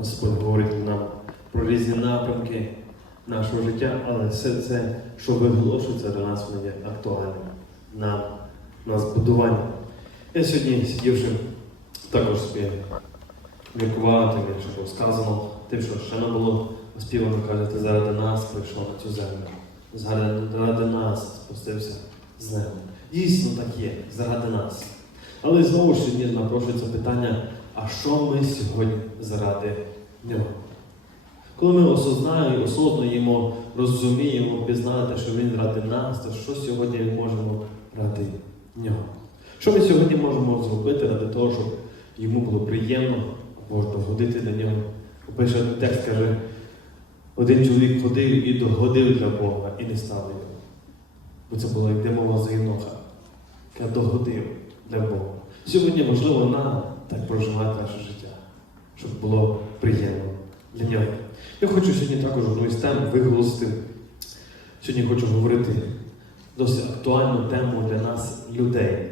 Господь говорить нам про різні напрямки нашого життя, але все це, що виголошується до нас, воно є актуальним на, на збудування. Я сьогодні, сидівши, також собі міркував тим, що сказано, тим, що ще не було співано, каже, ти заради нас прийшов на цю землю. Заради нас спустився з неба. Дійсно так є, заради нас. Але знову ж сьогодні напрошується питання, а що ми сьогодні заради нього? Коли ми осознаємо, осознаємо, розуміємо, пізнати, що Він ради нас, то що сьогодні ми можемо ради нього? Що ми сьогодні можемо зробити ради того, щоб йому було приємно або догодити до нього? Пише текст, каже, один чоловік ходив і догодив для Бога і не став його. Бо це було йде мова за Єноха, яка догодив для Бога. Сьогодні, можливо, нам так проживати наше життя, щоб було приємно для нього. Я хочу сьогодні також одну із тем виголосити. Сьогодні хочу говорити досить актуальну тему для нас, людей.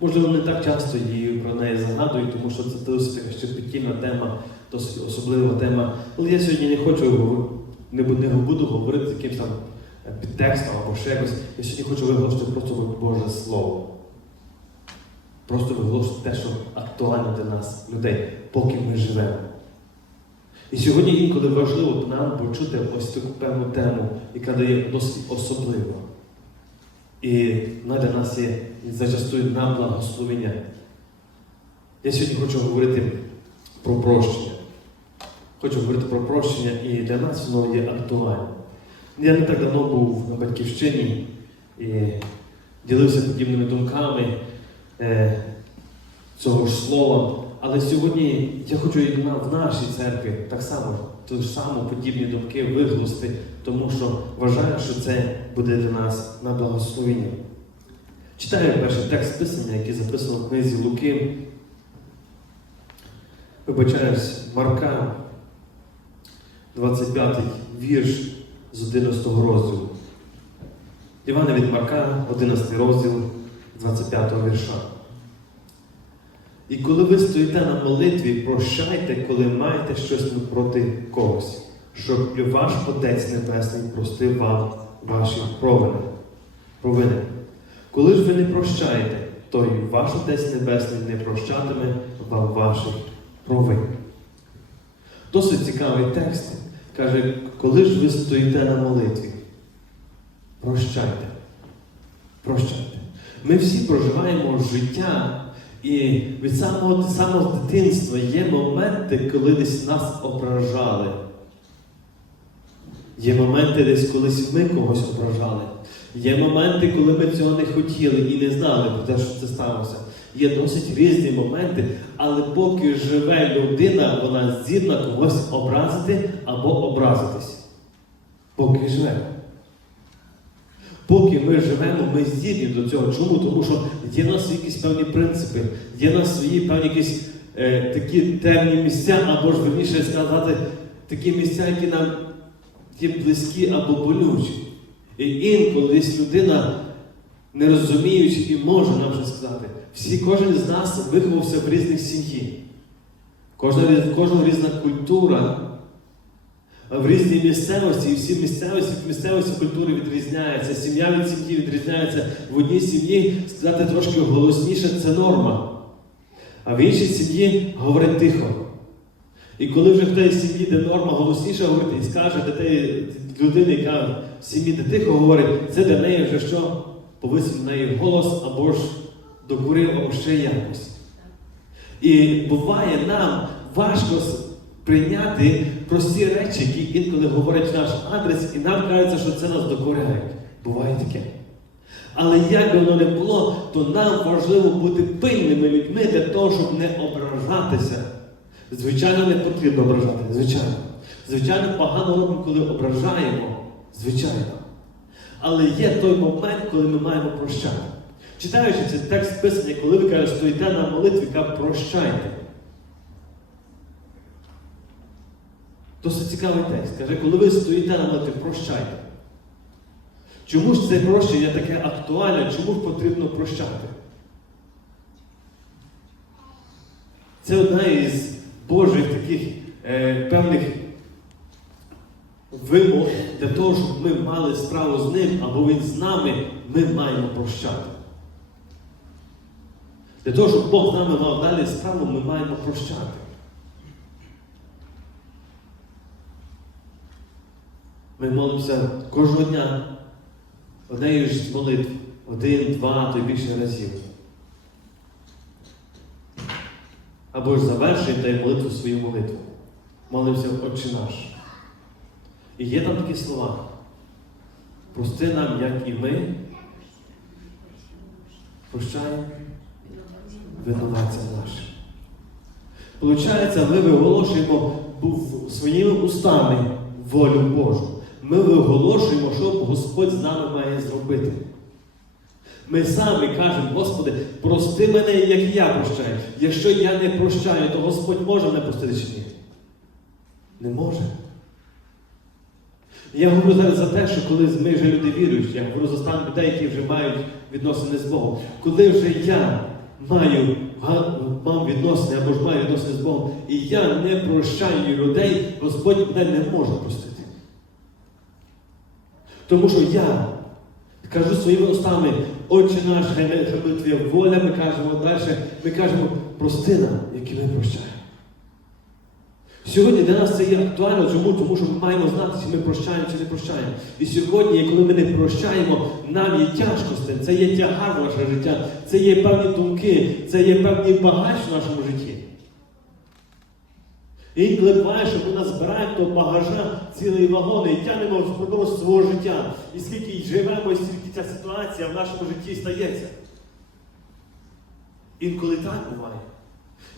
Можливо, не так часто її про неї згадую, тому що це досить така щепетільна тема, досить особлива тема. Але я сьогодні не хочу не буду, говорити якимось там е, підтекстом або ще якось. Я сьогодні хочу виголосити просто Боже Слово. Просто виголосити те, що актуально для нас, людей, поки ми живемо. І сьогодні інколи важливо нам почути ось таку певну тему, яка дає досить особлива. І вона для нас є зачастую на благословення. Я сьогодні хочу говорити про прощення. Хочу говорити про прощення, і для нас воно є актуальним. Я не так давно був на батьківщині і ділився подібними думками е, цього ж слова. Але сьогодні я хочу в нашій церкві так само, ту ж саму подібні думки виголосити, тому що вважаю, що це буде для нас на благословення. Читаю перший текст писання, який записано в книзі Луки. Вибачаюсь, Марка, 25 вірш з 11 розділу. Івана від Марка, 11 розділ 25 вірша. І коли ви стоїте на молитві, прощайте, коли маєте щось проти когось, щоб ваш Отець Небесний простив вам ваші провини. провини. Коли ж ви не прощаєте, то і ваш Отець Небесний не прощатиме вам ваших провин. Досить цікавий текст. Каже, коли ж ви стоїте на молитві, прощайте. Прощайте. Ми всі проживаємо життя. І від самого, самого дитинства є моменти, коли десь нас ображали. Є моменти, десь колись ми когось ображали. Є моменти, коли ми цього не хотіли і не знали про те, що це сталося. Є досить різні моменти, але поки живе людина, вона здібна когось образити або образитись. Поки живе. Поки ми живемо, ми здібні до цього. Чому? Тому що є нас якісь певні принципи, є нас свої певні якісь е, такі темні місця, або ж верніше сказати, такі місця, які нам є близькі або болючі. І інколи десь людина, не розуміючи і може нам вже сказати, всі, кожен з нас виховався в різних сім'ї. Кожна, кожна різна культура в різній місцевості, і всі місцевості, місцевості культури відрізняються. Сім'я від сім'ї відрізняється. В одній сім'ї сказати трошки голосніше це норма. А в іншій сім'ї говорить тихо. І коли вже в тій сім'ї, де норма голосніше говорити, і скаже до тієї людини, яка в сім'ї де тихо говорить, це для неї вже що повисив на неї голос або ж докурив, або ще якось. І буває нам важко прийняти прості речі, які інколи говорять наш адрес, і нам кажеться, що це нас докоряють. Буває таке. Але як би воно не було, то нам важливо бути пильними людьми для того, щоб не ображатися. Звичайно, не потрібно ображати, звичайно. Звичайно, погано робимо, коли ображаємо. Звичайно. Але є той момент, коли ми маємо прощати. Читаючи цей текст писання, коли ви кажете, стоїте на молитві, каже, прощайте. Досить цікавий текст. Каже, коли ви стоїте на молитві, прощайте. Чому ж це прощення таке актуальне? Чому ж потрібно прощати? Це одна із Божих таких е, певних вимог для того, щоб ми мали справу з ним, або він з нами, ми маємо прощати. Для того, щоб Бог з нами мав далі справу, ми маємо прощати. Ми молимося кожного дня однією ж з молитв, один, два, то й більше разів. Або ж завершуємо та й молитву свою молитву. Молимося Отче наш. І є там такі слова. Прости нам, як і ми, прощаємо винуватцям нашим. Получається, ми виголошуємо своїми устами волю Божу. Ми виголошуємо, що Господь з нами має зробити. Ми самі кажемо, Господи, прости мене, як я прощаю. Якщо я не прощаю, то Господь може мене простити чи ні? Не може. Я говорю зараз за те, що коли ми вже люди віруючі, я говорю за стан людей, які вже мають відносини з Богом. Коли вже я маю мав відносини або ж маю відносини з Богом, і я не прощаю людей, Господь мене не може простити. Тому що я кажу своїми устами, Отче наш, хай не- твоя воля, ми кажемо далі, ми кажемо, прости нам, які ми прощаємо. Сьогодні для нас це є актуально. Чому? Тому що ми маємо знати, чи ми прощаємо, чи не прощаємо. І сьогодні, коли ми не прощаємо, нам є тяжко з тим. Це є тягар в наше життя, це є певні думки, це є певний багаж в нашому житті. Інколи буває, що ми назбираємо того багажа цілий вагон і тягнемо впродовж свого життя. І скільки живемо, і скільки ця ситуація в нашому житті стається. Інколи так буває.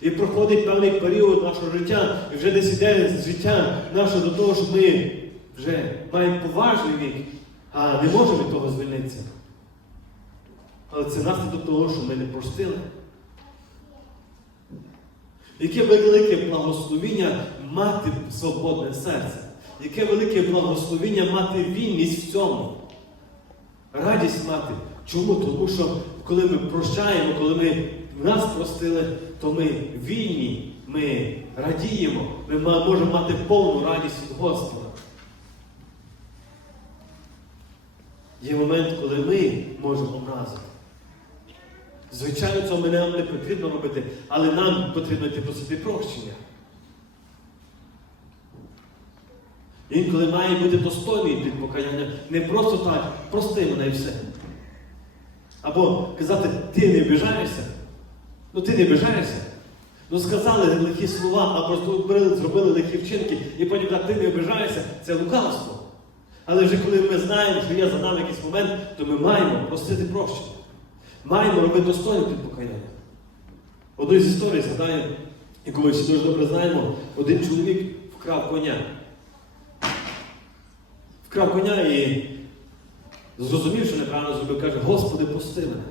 І проходить певний період нашого життя, і вже десь іде життя наше до того, що ми вже маємо поважний вік, а не можемо від того звільнитися. Але це наслідок того, що ми не простили. Яке велике благословіння мати свободне серце, яке велике благословіння мати вільність в цьому. Радість мати. Чому? Тому що коли ми прощаємо, коли ми нас простили, то ми вільні, ми радіємо, ми можемо мати повну радість від Господа. Є момент, коли ми можемо образити. Звичайно, цього нам не потрібно робити, але нам потрібно йти просити прощення. Інколи має бути достойний від покаяння. Не просто так, прости мене і все. Або казати, ти не обіжаєшся. Ну ти не обіжаєшся. Ну сказали лихі слова, або зробили, зробили лихі вчинки, і потім так, ти не обіжаєшся, це лукавство. Але вже коли ми знаємо, що є за нами якийсь момент, то ми маємо просити прощення. Маємо робити достойне під покаяння. Одну з історій згадаю, яку ми всі дуже добре знаємо, один чоловік вкрав коня. Вкрав коня і зрозумів, що неправильно зробив, каже, Господи, пусти мене.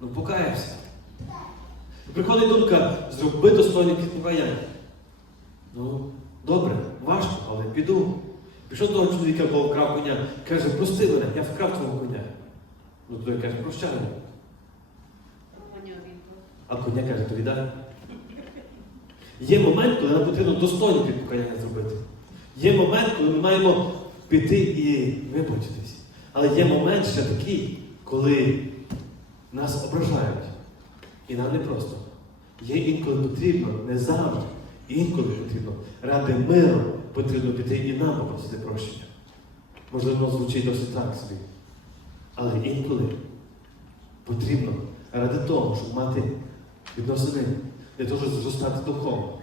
Ну покаявся. Приходить думка, зроби достойне під покаяння. Ну, добре, важко, але піду. Пішов того чоловіка, якого вкрав коня, каже, прости мене, я вкрав твого коня. Ну той каже, прощай мене. А коня каже, віддай. Є момент, коли нам потрібно достойно під покаяння зробити. Є момент, коли ми маємо піти і вибачитись. Але є момент ще такий, коли нас ображають. І нам не просто. Є інколи потрібно, не завжди, інколи потрібно. Ради миру потрібно піти і нам попросити прощення. Можливо, звучить досить так собі. Але інколи потрібно ради того, щоб мати відносини, для того, щоб зростати духовно.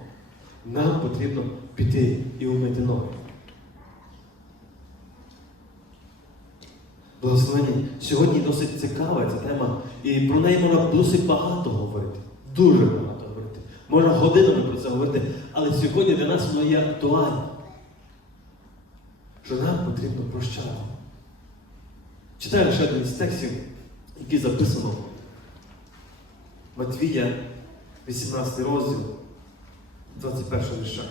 Нам потрібно піти і умити ноги. Благословені. Сьогодні досить цікава ця тема, і про неї можна досить багато говорити. Дуже багато говорити. Можна годинами про це говорити, але сьогодні для нас воно є актуально. Що нам потрібно прощати. Читаю ще один з текстів, який записано Матвія, 18 розділ, 21 вірша.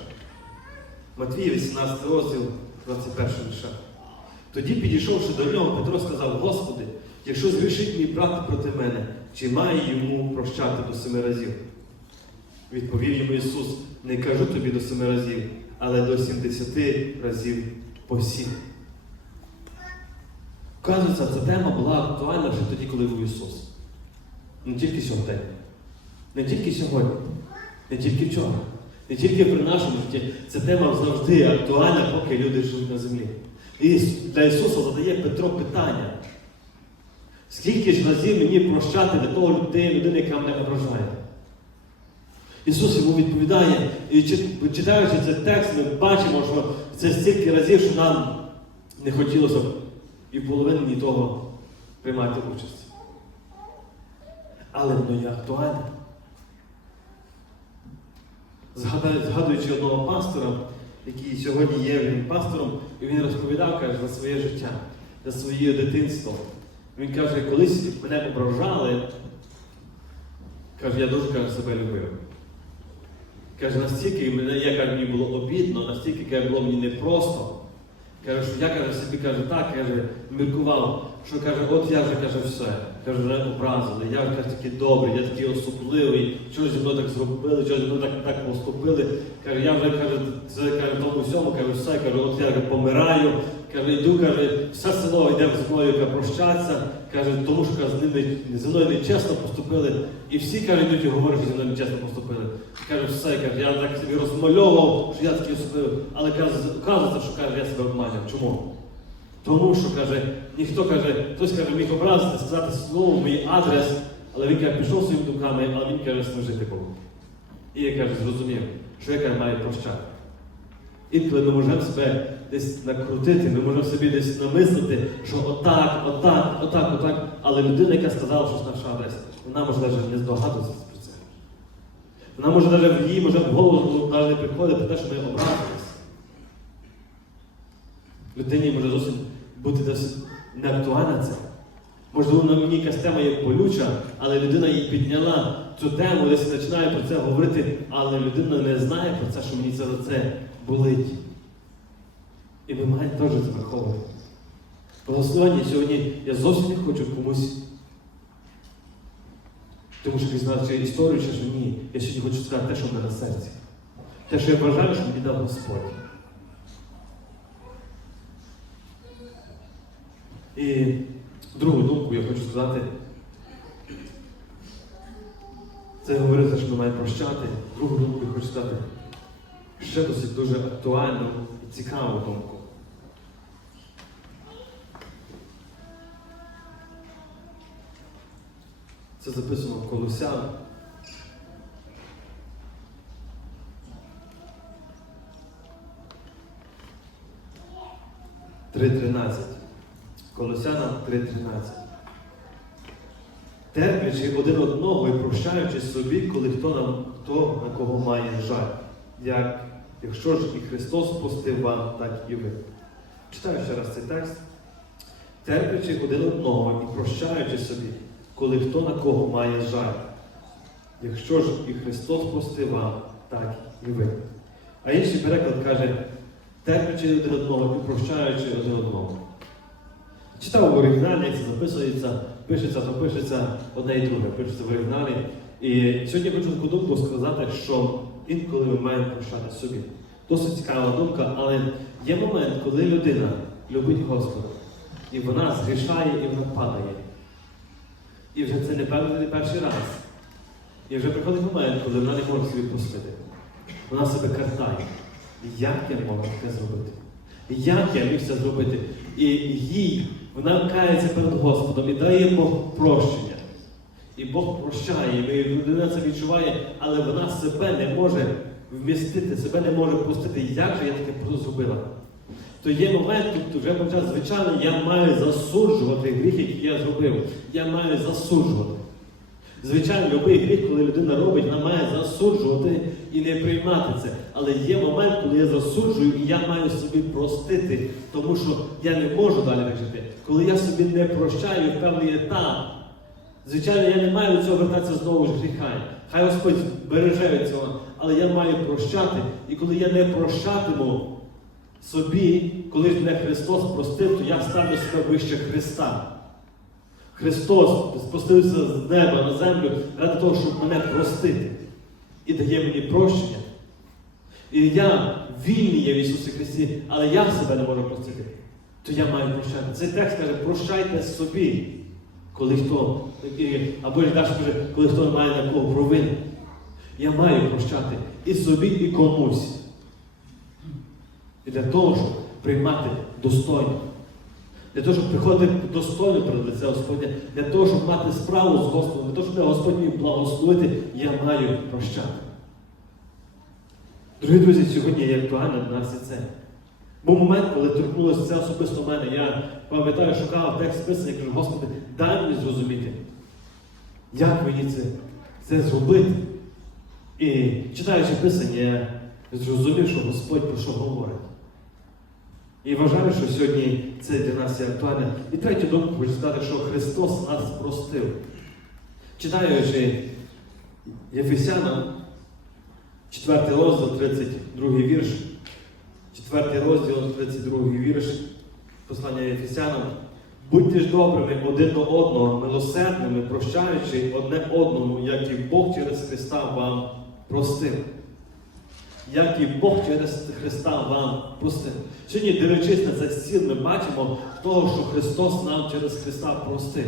Матвія, 18 розділ, 21 вірша. Тоді, підійшовши до нього, Петро сказав, Господи, якщо згрішить мій брат проти мене, чи має йому прощати до семи разів? Відповів йому Ісус, не кажу тобі до семи разів, але до 70 разів по 7. Вказується, ця тема була актуальна вже тоді, коли був Ісус. Не тільки сьогодні. Не тільки сьогодні, не тільки вчора, не тільки при нашому житті. Ця тема завжди актуальна, поки люди живуть на землі. І для Ісуса задає Петро питання. Скільки ж разів мені прощати для того людини, людини, яка мене ображає? Ісус йому відповідає, і читаючи цей текст, ми бачимо, що це стільки разів, що нам не хотілося б і в половині того приймати участь. Але воно є актуальне. Згадуючи одного пастора, який сьогодні є він пастором, і він розповідав каже, за своє життя, за своє дитинство. Він каже, колись мене ображали, каже, я дуже каже, себе любив. Каже, настільки мене, як мені було обідно, настільки було мені непросто. Каже, я каже, собі каже, так, каже, міркував, що каже, от я вже каже, все. Каже, вже образили, я вже каже, такий добрий, я такий особливий, чого зі мною так зробили, чого зі мною так, так поступили. Каже, я вже каже, це каже, тому всьому, каже, все, каже, от я каже, помираю. Каже, йду, каже, все село йде зі мною прощатися. Каже, тому що каже, з ними зі мною нечесно поступили. І всі каже, йдуть і говорять, що зі мною нечесно поступили. Каже, все, каже, я так собі розмальовував, що я такий особливий. Але каже, оказується, що каже, я себе обманював. Чому? Тому що каже, ніхто каже, хтось каже, міг образити, сказати слово, мій адрес, але він каже, пішов своїми думками, але він каже, служити Богу. І я каже, зрозумів, що я каже, маю прощати. Інколи ми можемо себе десь накрутити, ми можемо собі десь намислити, що отак, отак, отак, отак. Але людина, яка сказала, що наша адреса, вона може навіть не здогадуватися про це. Вона може навіть в її може в голову навіть не приходить про те, що ми образилися. Людині може зовсім бути досить неактуальна це. Можливо, на мені якась тема є болюча, але людина її підняла цю тему, десь починає про це говорити, але людина не знає про це, що мені це за це болить. І ми маємо теж це враховувати. Благословення сьогодні я зовсім не хочу комусь. Тому що пізнавши історію, чи що ні, я сьогодні хочу сказати те, що в мене на серці. Те, що я бажаю, щоб мені дав Господь. І другу думку я хочу сказати. Це говориться, що ми маємо прощати. Другу думку я хочу сказати. Ще досить дуже актуальну і цікаву думку. Це записано в Колосян. Колосяна 3.13. Терплячи один одного і прощаючи собі, коли хто нам хто на кого має жаль. Як, якщо ж і Христос пустив вам, так і ви. Читаю ще раз цей текст. Терплячи один одного і прощаючи собі, коли хто на кого має жаль. Якщо ж і Христос пустив вам, так і ви. А інший переклад каже, терплячи один одного і прощаючи один одного. Читав в оригіналі, як це записується, пишеться, запишеться одне і друге, пишеться в оригіналі. І сьогодні хочу думку сказати, що інколи ми маємо прощати собі. Досить цікава думка, але є момент, коли людина любить Господа, і вона згрішає, і вона падає. І вже це не певно не перший раз. І вже приходить момент, коли вона не може собі простити. Вона себе картає. Як я можу це зробити? Як я міг це зробити? І їй вона кається перед Господом і дає Бог прощення. І Бог прощає, і людина це відчуває, але вона себе не може вмістити, себе не може простити. Як же я таке зробила? То є момент, тут вже почав, звичайно, я маю засуджувати гріх, який я зробив. Я маю засуджувати. Звичайно, будь-який гріх, коли людина робить, вона має засуджувати і не приймати це. Але є момент, коли я засуджую, і я маю собі простити, тому що я не можу далі жити. Коли я собі не прощаю певний етап, звичайно, я не маю до цього вертатися знову ж гріха. Хай Господь береже від цього, але я маю прощати. І коли я не прощатиму собі, коли мене Христос простив, то я ставлю себе вище Христа. Христос спустився з неба на землю ради того, щоб мене простити. І дає мені прощення. І я вільний є в Ісусі Христі, але я себе не можу простити. То я маю прощати. Цей текст каже, прощайте собі, коли хто, або ж каже, коли хто має на кого провини. Я маю прощати і собі, і комусь. І для того, щоб приймати достойно. Для того, щоб приходити достойно перед лице Господня, для того, щоб мати справу з Господом, для того, щоб Господь міг благословити, я маю прощати. Дорогі друзі, сьогодні є актуально для нас і це. Був момент, коли торкнулося це особисто мене. Я пам'ятаю, шукав текст писання, кажу, Господи, дай мені зрозуміти, як мені це, це зробити. І читаючи писання, я зрозумів, що Господь про що говорить. І вважаю, що сьогодні це для нас є актуально. І третю думку хочу сказати, що Христос нас простив. Читаючи Єфесянам, 4 розділ, 32 вірш, 4 розділ, 32 вірш, послання Єфесянам. Будьте ж добрими один до одного, милосердними, прощаючи одне одному, як і Бог через Христа вам простив. Як і Бог через Христа вам простив. Сьогодні, дивлячись на цей стіл, ми бачимо того, що Христос нам через Христа простив.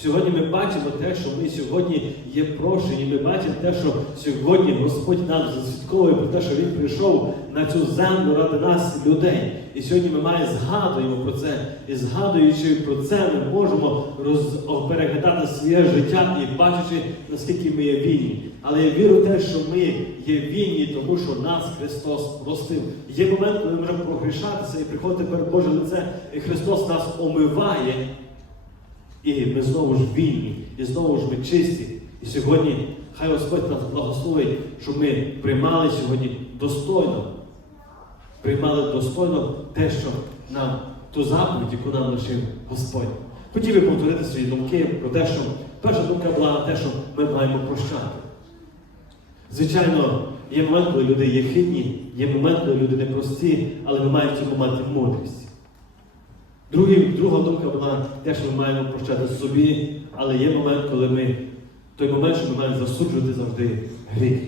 Сьогодні ми бачимо те, що ми сьогодні є прощені. Ми бачимо те, що сьогодні Господь нам засвідковує про те, що Він прийшов на цю землю ради нас, людей. І сьогодні ми має згадуємо про це. І згадуючи про це, ми можемо роз... переглядати своє життя і бачачи, наскільки ми є вільні. Але я вірю в те, що ми є вільні, тому що нас Христос простив. Є момент, коли ми можемо прогрішатися і приходити перед Боже лице, і Христос нас омиває. І ми знову ж вільні, і знову ж ми чисті. І сьогодні хай Господь нас благословить, щоб ми приймали сьогодні достойно, приймали достойно те, що нам ту заповідь, яку нам лишив Господь. Хотів би повторити свої думки про те, що перша думка була те, що ми маємо прощати. Звичайно, є момент, коли люди є хитні, є момент, коли люди непрості, але ми маємо в цьому мати мудрість. Другий, друга думка була те, що ми маємо прощати собі, але є момент, коли ми той момент, що ми маємо засуджувати завжди гріх.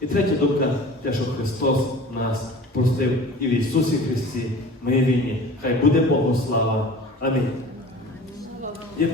І третя думка те, що Христос нас простив і в Ісусі Христі ми вільні. Хай буде Богу слава. Амінь. Є.